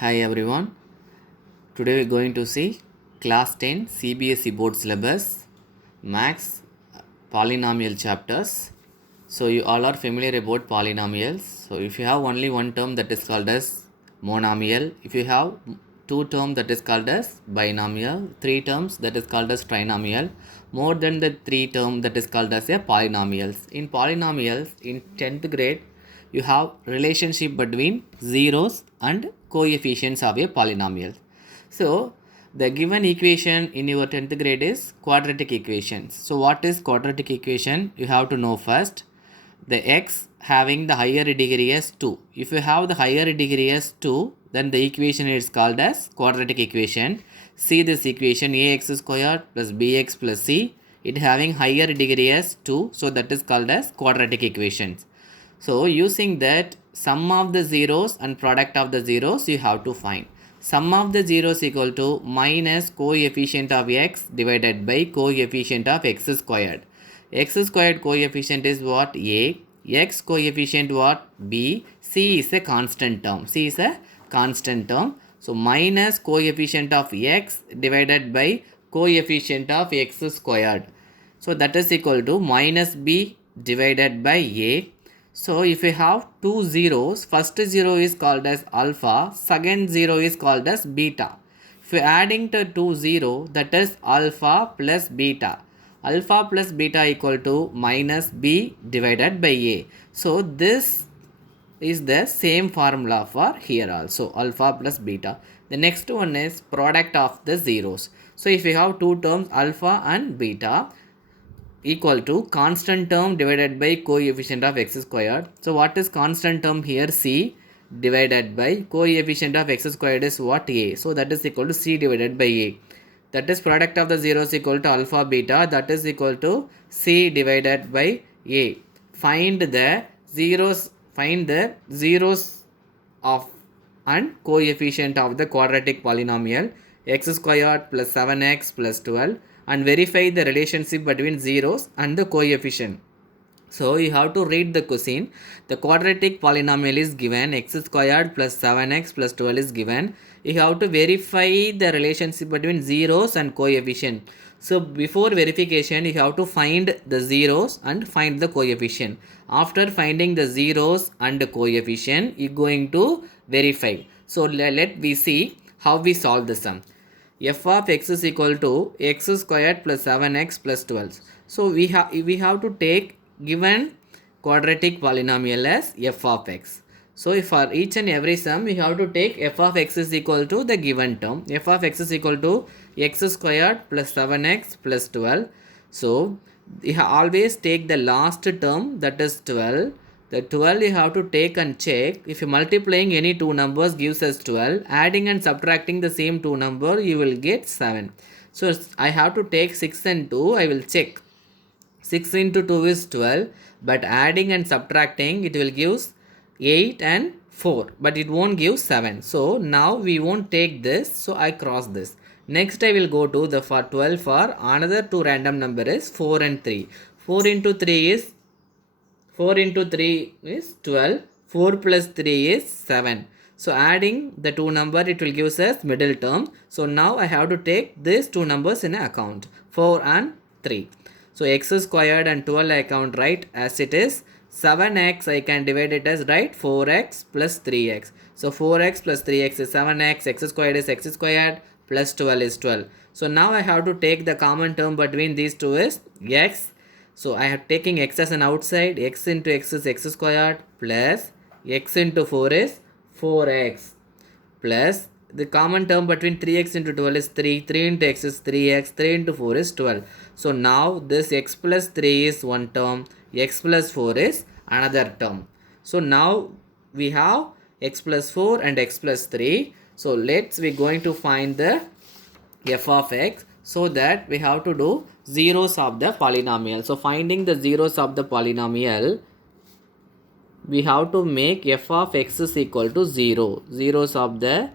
Hi everyone. Today we're going to see class 10 CBSE board syllabus max polynomial chapters. So you all are familiar about polynomials. So if you have only one term, that is called as monomial. If you have two terms, that is called as binomial. Three terms, that is called as trinomial. More than the three term, that is called as a polynomials. In polynomials in 10th grade, you have relationship between zeros and coefficients of a polynomial. So the given equation in your 10th grade is quadratic equations. So what is quadratic equation? You have to know first. The x having the higher degree as 2. If you have the higher degree as 2, then the equation is called as quadratic equation. See this equation, ax squared plus bx plus c. It having higher degree as 2, so that is called as quadratic equations. So using that, sum of the zeros and product of the zeros you have to find. Sum of the zeros equal to minus coefficient of x divided by coefficient of x squared. X squared coefficient is what? A. X coefficient what? B. C is a constant term. C is a constant term. So minus coefficient of x divided by coefficient of x squared. So that is equal to minus b divided by a. So if we have two zeros, first zero is called as alpha, second zero is called as beta. If we are adding to two zero, that is alpha plus beta. Alpha plus beta equal to minus b divided by a. So this is the same formula for here also, alpha plus beta. The next one is product of the zeros. So if we have two terms alpha and beta, equal to constant term divided by coefficient of x squared. So what is constant term here? C divided by coefficient of x squared is what? A. So that is equal to C divided by A. That is product of the zeros equal to alpha beta, that is equal to C divided by A. Find the zeros of and coefficient of the quadratic polynomial x squared plus 7x plus 12 and verify the relationship between zeros and the coefficient. So you have to read the question. The quadratic polynomial is given, x squared plus 7x plus 12 is given. You have to verify the relationship between zeros and coefficient. So before verification, you have to find the zeros and find the coefficient. After finding the zeros and the coefficient, you are going to verify. So let we see how we solve the sum. F of x is equal to x squared plus 7x plus 12. So we have to take given quadratic polynomial as f of x. So if for each and every sum we have to take f of x is equal to the given term. F of x is equal to x squared plus 7x plus 12. So you always take the last term, that is 12. The 12 you have to take and check. If you multiplying any two numbers gives us 12. Adding and subtracting the same two number, you will get 7. So I have to take 6 and 2. I will check. 6 into 2 is 12. But adding and subtracting, it will give 8 and 4. But it won't give 7. So now we won't take this. So I cross this. Next I will go to the for 12 for another two random number is 4 and 3. 4 into 3 is 4 into 3 is 12. 4 plus 3 is 7. So adding the two number, it will give us middle term. So now I have to take these two numbers in account, 4 and 3. So x squared and 12 I count right as it is. 7x I can divide it as right 4x plus 3x. So 4x plus 3x is 7x, x squared is x squared plus 12 is 12. So now I have to take the common term between these two is x. So I have taking x as an outside, x into x is x squared plus x into 4 is 4x plus the common term between 3x into 12 is 3, 3 into x is 3x, 3 into 4 is 12. So now this x plus 3 is one term, x plus 4 is another term. So now we have x plus 4 and x plus 3. So we're going to find the f of x. So that we have to do zeros of the polynomial. So finding the zeros of the polynomial, we have to make f of x is equal to 0. Zeros of the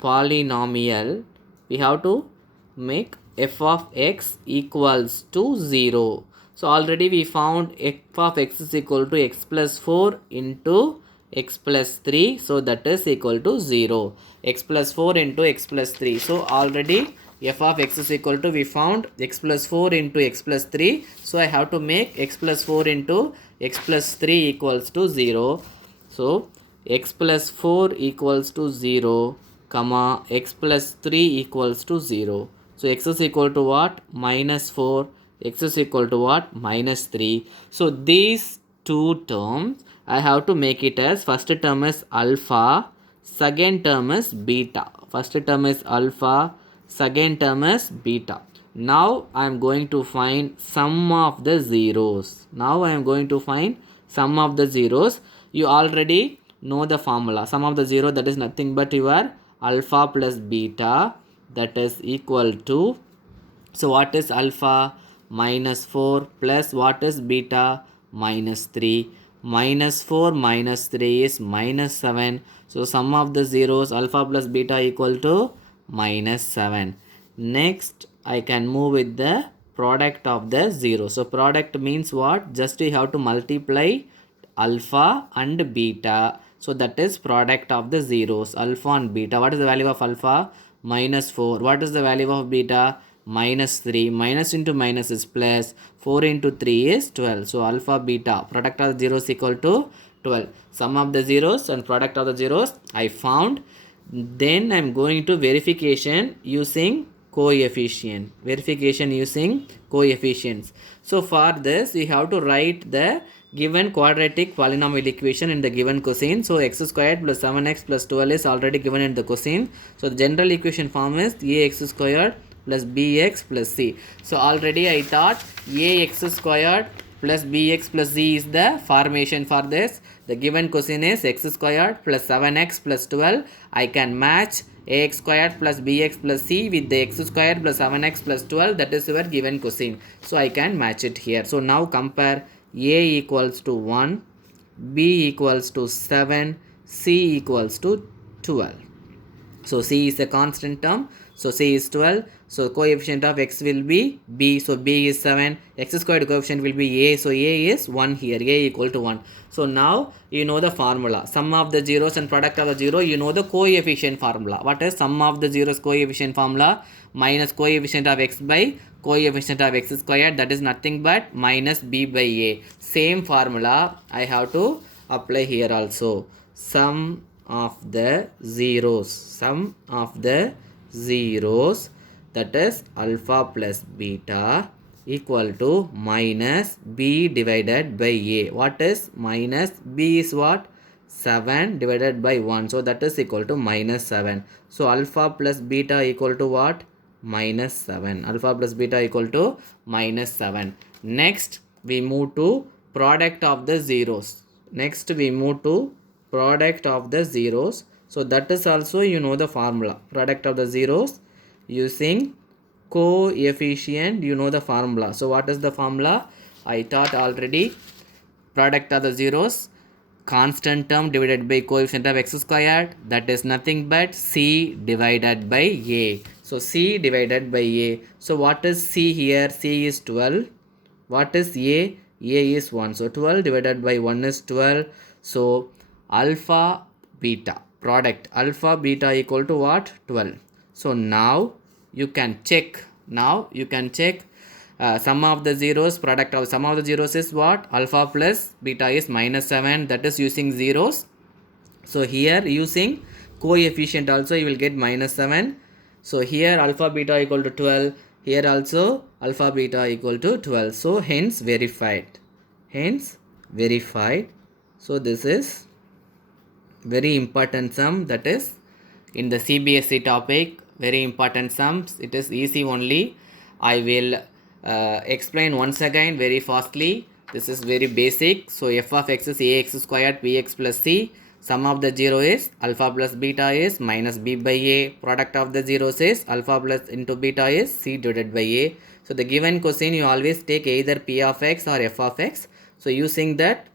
polynomial, we have to make f of x equals to 0. So already we found f of x is equal to x plus 4 into x plus 3, so that is equal to 0. X plus 4 into x plus 3. So already f of x is equal to, we found x plus 4 into x plus 3. So I have to make x plus 4 into x plus 3 equals to 0. So x plus 4 equals to 0, comma x plus 3 equals to 0. So x is equal to what? Minus 4. X is equal to what? Minus 3. So these two terms, I have to make it as, first term is alpha, second term is beta. First term is alpha, second term is beta. Now I am going to find sum of the zeros. Now I am going to find sum of the zeros. You already know the formula. Sum of the zero, that is nothing but your alpha plus beta, that is equal to, so what is alpha? Minus 4 plus what is beta? Minus 3. Minus 4 minus 3 is minus 7. So sum of the zeros, alpha plus beta equal to minus 7. Next, I can move with the product of the zero. So product means what? Just you have to multiply alpha and beta. So that is product of the zeros, alpha and beta. What is the value of alpha? Minus 4. What is the value of beta? Minus 3. Minus into minus is plus. 4 into 3 is 12. So alpha beta, product of the zeros equal to 12. Sum of the zeros and product of the zeros I found. Then I am going to verification using coefficient. Verification using coefficients. So for this, we have to write the given quadratic polynomial equation in the given cosine. So x squared plus 7x plus 12 is already given in the cosine. So the general equation form is ax squared plus bx plus c. So already I thought ax squared plus bx plus c is the formation for this. The given cosine is x squared plus 7x plus 12. I can match ax squared plus bx plus c with the x squared plus 7x plus 12. That is your given cosine. So I can match it here. So now compare a equals to 1, b equals to 7, c equals to 12. So c is a constant term. So c is 12. So coefficient of x will be b. So b is 7. X squared coefficient will be a. So a is 1 here. A equal to 1. So now you know the formula. Sum of the zeros and product of the zero. You know the coefficient formula. What is sum of the zeros coefficient formula? Minus coefficient of x by coefficient of x squared. That is nothing but minus b by a. Same formula I have to apply here also. Sum of the zeros. Sum of the zeros, that is alpha plus beta equal to minus b divided by a. What is minus? B is what? 7 divided by 1. So that is equal to minus 7. So alpha plus beta equal to what? Minus 7. Alpha plus beta equal to minus 7. Next we move to product of the zeros. Next we move to product of the zeros. So that is also you know the formula. Product of the zeros using coefficient, you know the formula. So what is the formula? I taught already. Product of the zeros, constant term divided by coefficient of x squared, that is nothing but c divided by a. So c divided by a. So what is c here? C is 12. What is a? A is 1. So 12 divided by 1 is 12. So alpha beta, product alpha beta equal to what? 12. So now you can check. Now you can check sum of the zeros, product of sum of the zeros is what? Alpha plus beta is minus 7. That is using zeros. So here using coefficient also you will get minus 7. So here alpha beta equal to 12. Here also alpha beta equal to 12. So hence verified. Hence verified. So this is very important sum, that is in the CBSE topic. Very important sums. It is easy only. I will explain once again very fastly. This is very basic. So f of x is ax squared bx plus c. Sum of the zero is alpha plus beta is minus b by a. Product of the zeros is alpha plus into beta is c divided by a. So the given cosine you always take either p of x or f of x. So using that,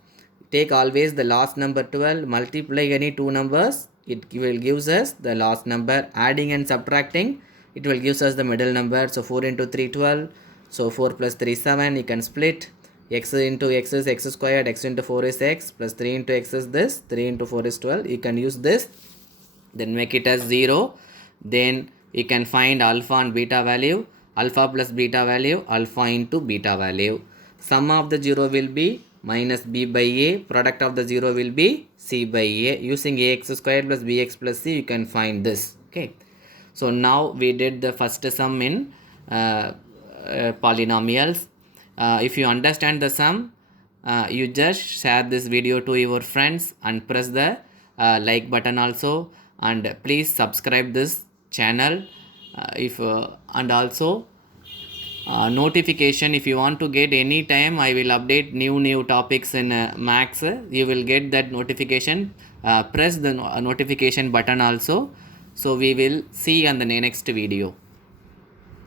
take always the last number 12, multiply any two numbers, it will gives us the last number. Adding and subtracting, it will gives us the middle number. So 4 into 3 12. So 4 plus 3 7. You can split. x into x is x squared, x into 4 is x, plus 3 into x is this, 3 into 4 is 12. You can use this, then make it as 0. Then you can find alpha and beta value, alpha plus beta value, alpha into beta value. Sum of the 0 will be minus b by a, product of the 0 will be c by a. Using ax squared plus bx plus c, you can find this. Okay, so now we did the first sum in polynomials. If you understand the sum, you just share this video to your friends and press the like button also, and please subscribe this channel. If and also notification, if you want to get any time I will update new topics in max, you will get that notification. Press the notification button also. So we will see you on the next video.